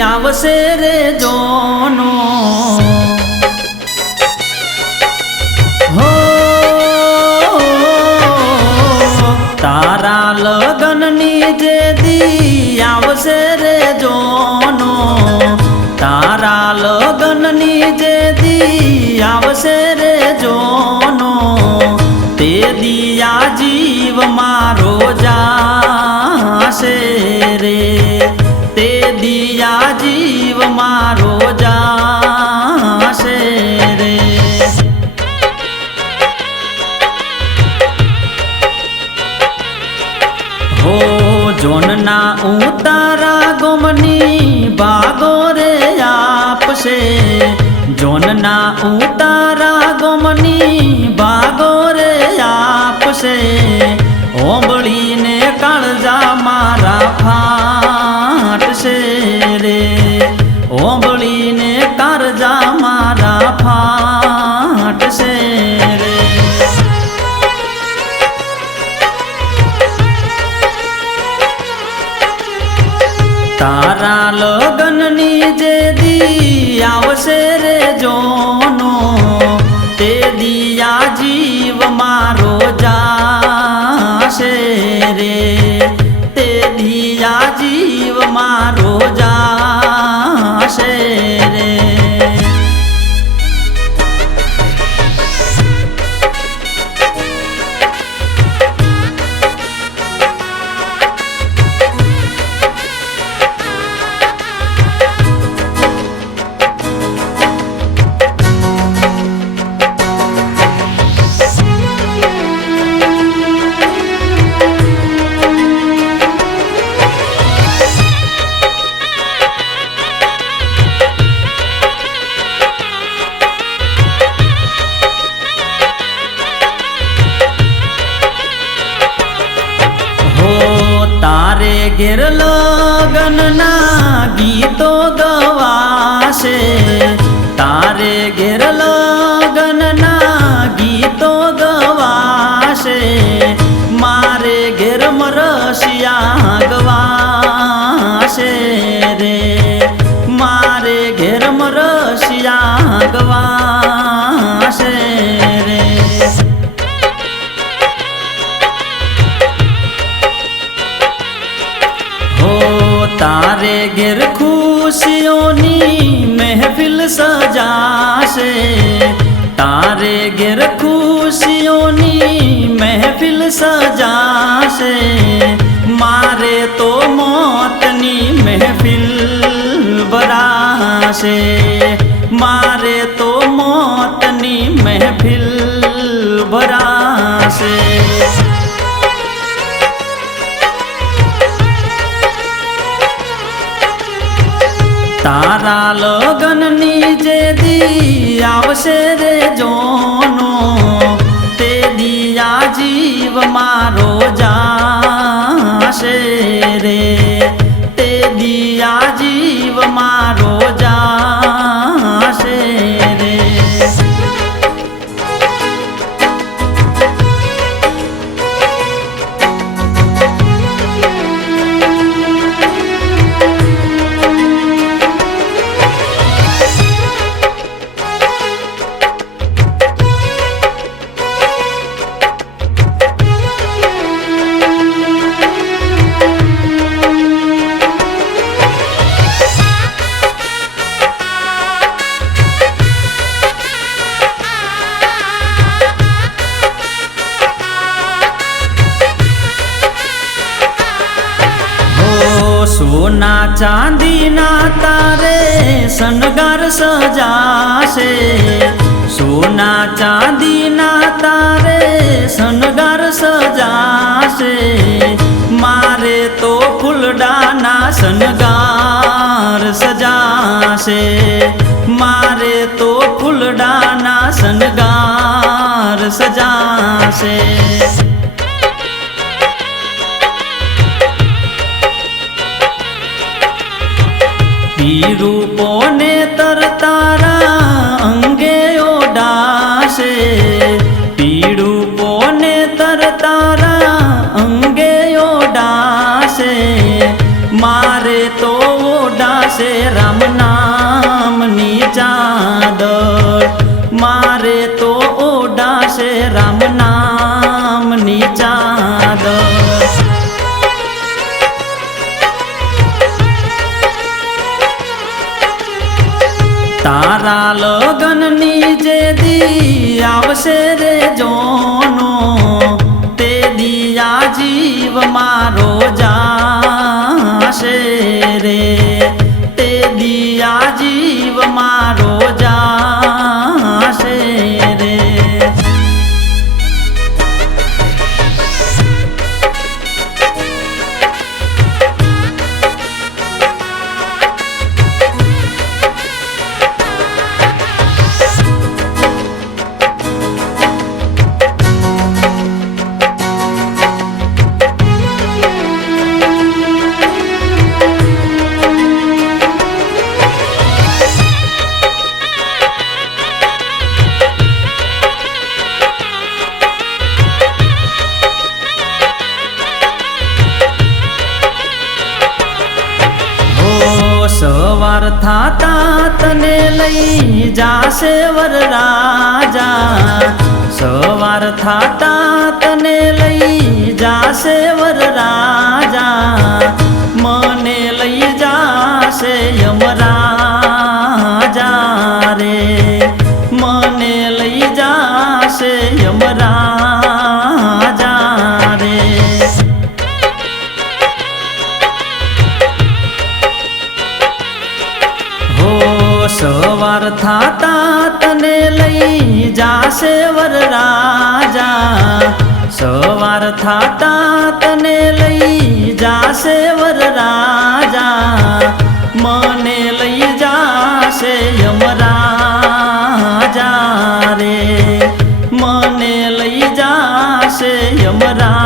આવશે રે જોનો હો તારા લગનની જે દી આવશે રે જોનો તારા લગનની જે દી આવશે રે જોનો તે દિયા જીવ મારો જાશે રે તે દિયા જીવ મારો જાશે રે હો જોનના ઉતારા ગોમની ભાગો રે આપશે જોનના ઉતારા ગોમની ભાગો રે આપશે ઓંબળીને કાળજા મારા ફાટશે રે ઓંબળીને કાળજા મારા ફાટશે રે તારા લગનની જે દી આવશે રે જોનો તે દિયા જીવ મારો જાશે રે તે દિયા જીવ મારો જાશે રે તારે ઘેર લગનના ગીતો ગવાશે તારે ઘેર લગનના ગીતો ગવાશે મારે ઘેર મરસિયા ગવાશે રે મારે ઘેર મરસિયા ગવાશે રે તારે ઘેર ખુશીઓની મહેફિલ સજાશે તારે ઘેર ખુશીઓની મહેફિલ સજાશે મારે તો મોતની મહેફિલ ભરાશે મારે તો મોતની મહેફિલ ભરાશે તારા લગનની જે દી આવશે રે જોનો તે દિયા જીવ મારો જાશે રે તે દિયા જીવ મારો જાશે રે સોના ચાંદીના તારે શણગાર સજાશે સોના ચાંદીના તારે શણગાર સજાશે મારે તો ફૂલડાના શણગાર સજાશે મારે તો ફૂલડાના શણગાર સજાશે રૂપોને તર તારા અંગે ઓડાશે પીળું પોને તર તારા અંગે ઓડાશે મારે તો ઓડાશે લગનની જે દી આવશે રે જોનો તે દિયા જીવ મારો જાશે રે તે દિયા જીવ મારો જાશે રે સવાર થાતા તને લઈ જાશે વરરાજા સવાર થાતા તને લઈ જાશે વરરાજા મને લઈ જાશે યમરાજા રે મને લઈ જાશે યમરાજા રે સવાર થાતા તને લઈ જાશે વરરાજા સવાર થાતા તને લઈ જાશે વરરાજા મને લઈ જાશે યમરાજા રે મને લઈ જાશે યમરાજા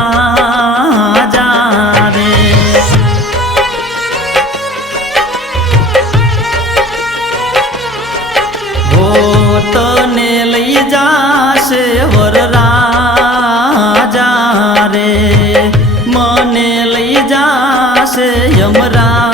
રે તને લઈ જાશે વરરાજા રે મને લઈ જાશે યમરાજા